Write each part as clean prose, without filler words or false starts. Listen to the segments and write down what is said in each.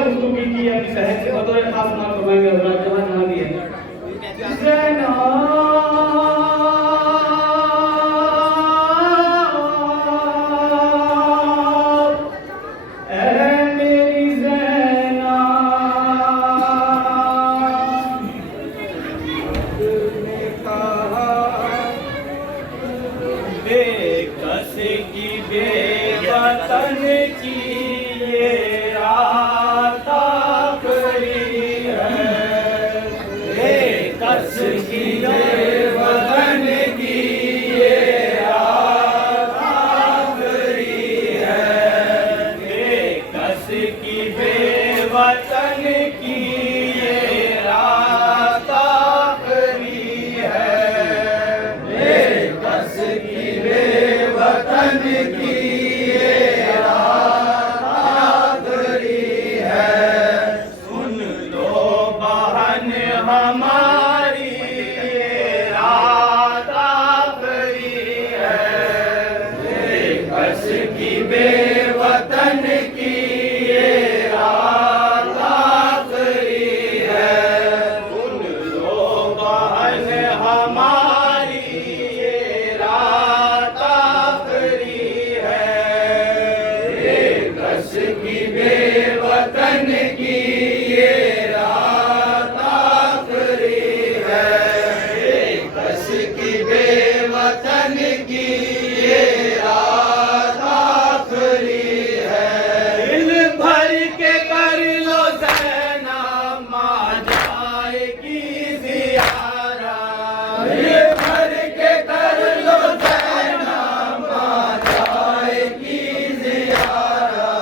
गुफ्तगू की अपनी सहज से बतौर खास माल फरमाएंगे हजरात जहां जहां भी है बेकस की बेवतन की ये रात आखिरी है। बेकस की बेवतन की ये रात आखिरी है। बेकस की बेवतन की ये रात आखिरी है। बेकस की बेवतन की ये रात आखिरी है। सुन लो बहन हमारी ये रात आखिरी है। बेकस की बेवतन की ये रात आखिरी है। सुन लो बहन हमारी ये रात आखिरी है। बेकस की बेवतन की ये रात आखिरी है। बेकस की बेवतन की ये रात आखिरी है। दिल भर के कर लो ज़ैना मां जाएगी ज़ियारा। दिल भर के कर लो ज़ैना मां जाएगी ज़ियारा।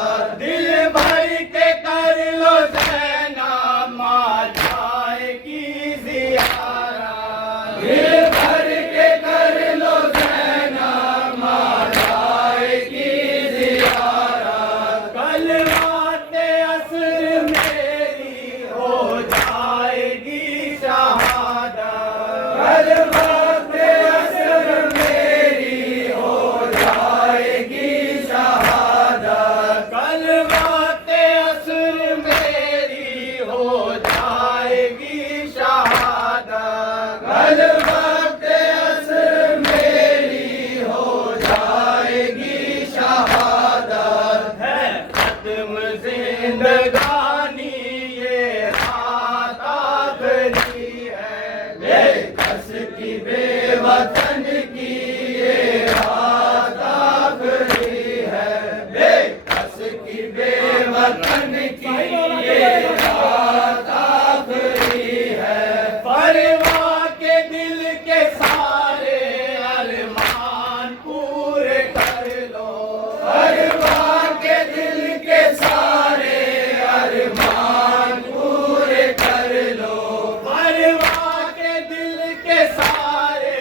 दिल भर के कर लो ज़ैना मां जाएगी ज़ियारा। दिल भर के कर लो ज़ैना मां जाएगी ज़ियारा। कल वाते असर मेरी हो जाएगी शहादा। कल वाते असर मेरी हो जाएगी शहादा। कल वाते असर मेरी हो जाएगी शहादा। कल वाते असर मेरी हो जाएगी शहादा। है खत्म जिंदगानी ये रात आखिरी है। बेकस की बेवतन की ये रात आखिरी है। बेकस की बेवतन की ये रात आखिरी है। परवाह के दिल के सारे अरमान पूरे कर लो। परवाह के दिल के सारे अरमान पूरे कर लो। परवाह के दिल के सारे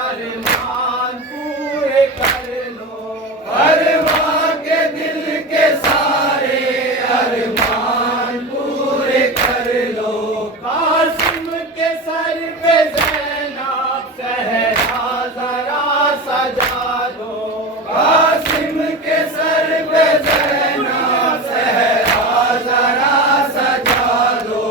अरमान पूरे कर लो। परवाह के दिल के सारे अरमान पूरे कर लो। कासिम के सर पे ज़ैनब सहरा ज़रा सजा दो। कासिम के सर पे ज़ैनब सहरा ज़रा सजा दो।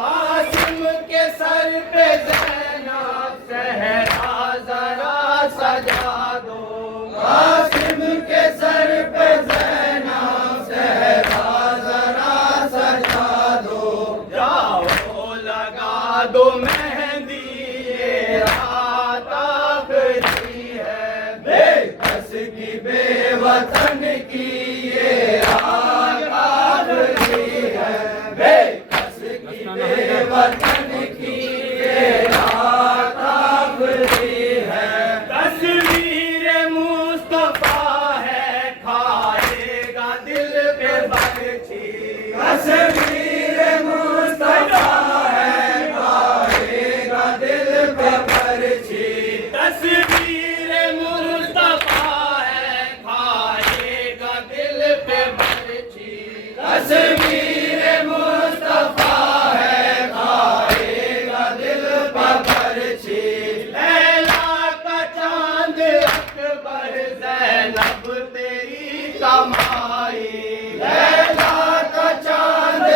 कासिम के सर पे ज़ैनब सहरा ज़रा सजा दो। कासिम के सर पे ज़ैनब सहरा ज़रा सजा दो। जाओ लगा दो मेहंदी ये रात आखिरी है। बेकस की बेवतन की ये रात आखिरी है। बेकस की बेवतन की ये रात आखिरी है। तस्वीर मुस्तफा है खाएगा दिल पे बरछी। तस्वीर मुस्तफा है खाएगा दिल पे बरछी। तस्वीर मुस्तफा है खाएगा दिल पे बरछी। तस्वीर मुस्तफा है खाएगा दिल पे बरछी। लैला का चांद अकबर ज़ैनब तेरी कमाई। लैला का चांद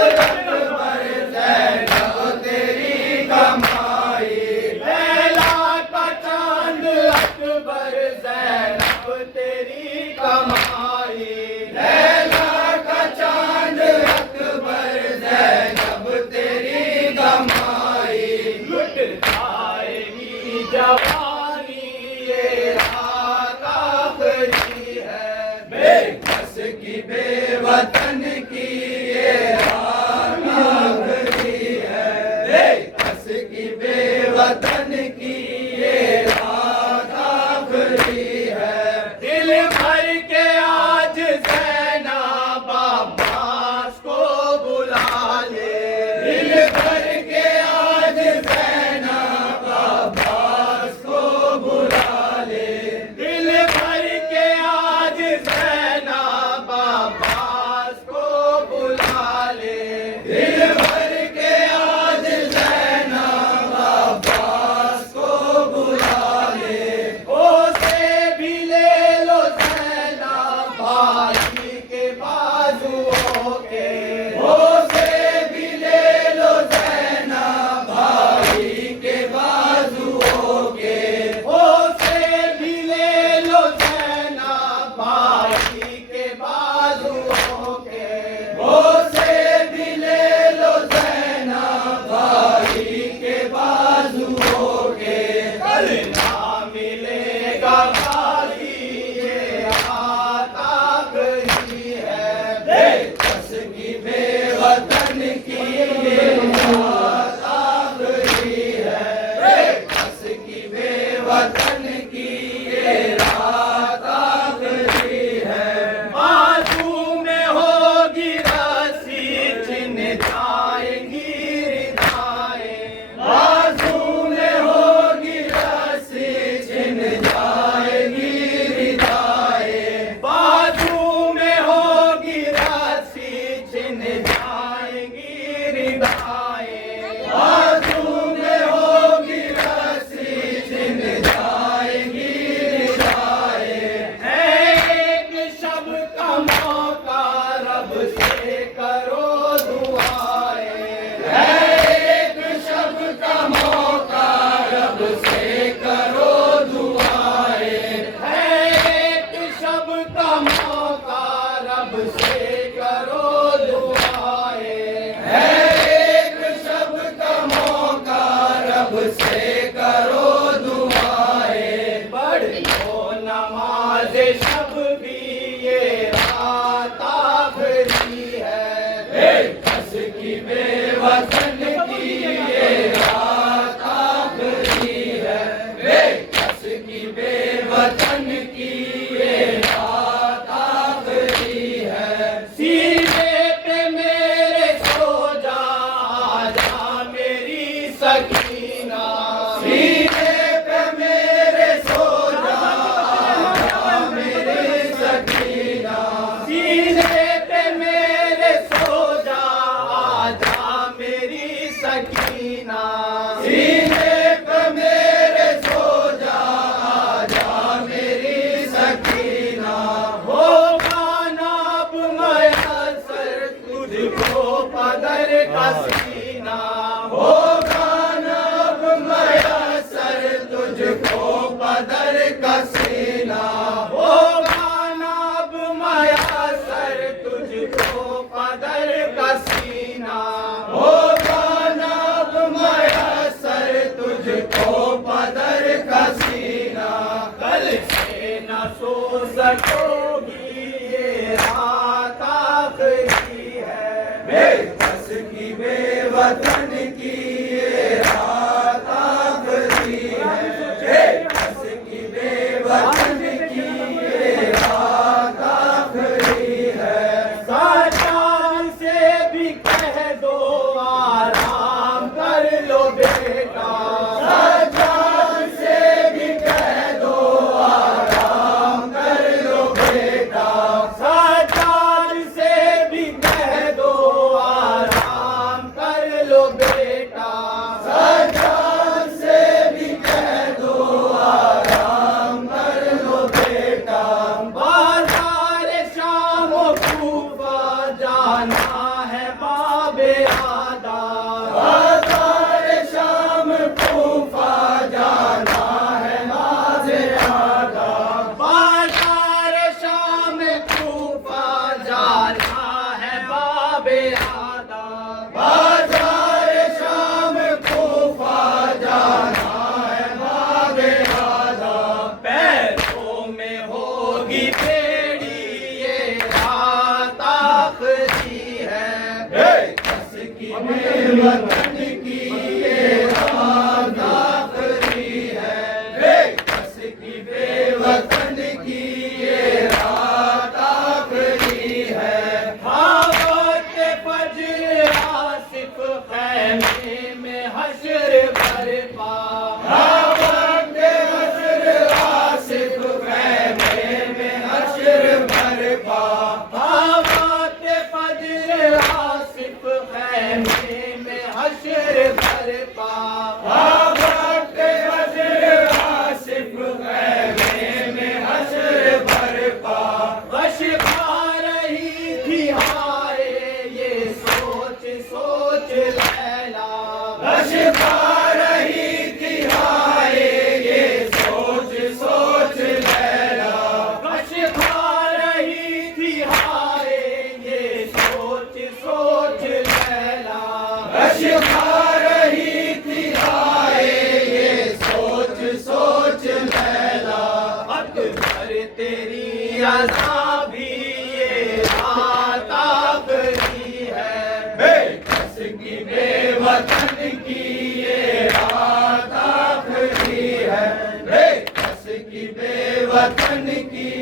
की बेवतन की ये रात आखिरी है, बेकस की बेवतन की ये रात आखिरी है। दिल भर के आज ज़ैनब अब्बास को बुला ले, दिल भर के आज ज़ैनब अब्बास को बुला ले, दिल भर के आज ज़ैनब अब्बास को बुला ले, दिल भर के आज ज़ैनब अब्बास को बुला ले। उसे भी ले लो ज़ैनब भाई के बाजुओं के, उसे भी ले लो ज़ैनब भाई के बाजुओं के, उसे भी ले लो ज़ैनब भाई के बाजुओं के, उसे भी ले लो ज़ैनब भाई के बाजुओं के। कल ना मिलेगा खाली ये रात आखिरी है, बेकस की बेवतन की ये रात आखिरी है, बेकस की बेवतन की ये रात आखिरी है। बाजू में होगी रस्सी छिन जाएंगी रिदाएं, बाजू में होगी रस्सी छिन जाएंगी रिदाएं, बाजू में होगी रस्सी छिन जाएंगी रिदाएं, बाजू में होगी रस्सी छिन जाएंगी रिदाएं। है एक शब का मौका रब से करो दुआएं, है एक शब का मौका रब से करो दुआएं, है एक शब का मौका रब से करो दुआएं, है एक शब का मौका रब से करो दुआएं। पढ़ लो नमाज शब भी ये रात आखिरी है, बेकस की बेवतन की ये रात आखिरी है, बेकस की बेवतन की ये रात आखिरी है। सीने पे मेरे सो जा आजा मेरी सकीना, सीने पे मेरे सो जा आजा मेरी सकीना, सीने पे मेरे सो जा आजा मेरी सकीना, सीने पे मेरे सो जा आजा मेरी सकीना। होगा नाब मयसर तुझको पदर का सीना, होगा नाब मयसर तुझको पदर का सीना, होगा नाब मयसर तुझको पदर का सीना, होगा नाब मयसर तुझको पदर का सीना। कल से न सो सकोगी ये रात आखिरी है, बेकस की बेवतन की ये रात आखिरी है, बेकस की बेवतन की ये रात आखिरी है। साजान से भी कह दो आराम कर लो बेटा, साजान से भी कह दो आराम कर लो बेटा, साजान से भी कह दो आराम कर लो बेटा, साजान से भी कह दो आराम कर लो बेटा। बाजार शाम कूफा जाना है बाबे आदा, बाजार शाम कूफा जाना है बाबे आदा, बाजार शाम कूफा जाना है बाबे आदा, बाजार शाम कूफा जाना है बाबे आदा। पैरों में होगी बेड़ी ये रात बेवतन की ये रात आखिरी है, बेकस की बेवतन की ये रात आखिरी है। भावत फज्र आसिफ खैमे में हश्र बरपा, भावत हश्र आसिफ खैमे में हश्र बरपा, भावत फज्र आसिफ खैमे में हश्र बरपा, भावत हश्र आसिफ खैमे में हश्र बरपा। गश खा रही थी हाय ये सोच सोच लैला, गश खा रही थी हाय ये सोच सोच लैला, गश खा रही थी हाय ये सोच सोच लैला, गश खा रही थी हाय ये सोच सोच लैला। अकबर तेरी अज़ा भी ये रात आखिरी है, बेकस की बेवतन की ये रात आखिरी है, बेकस की बेवतन की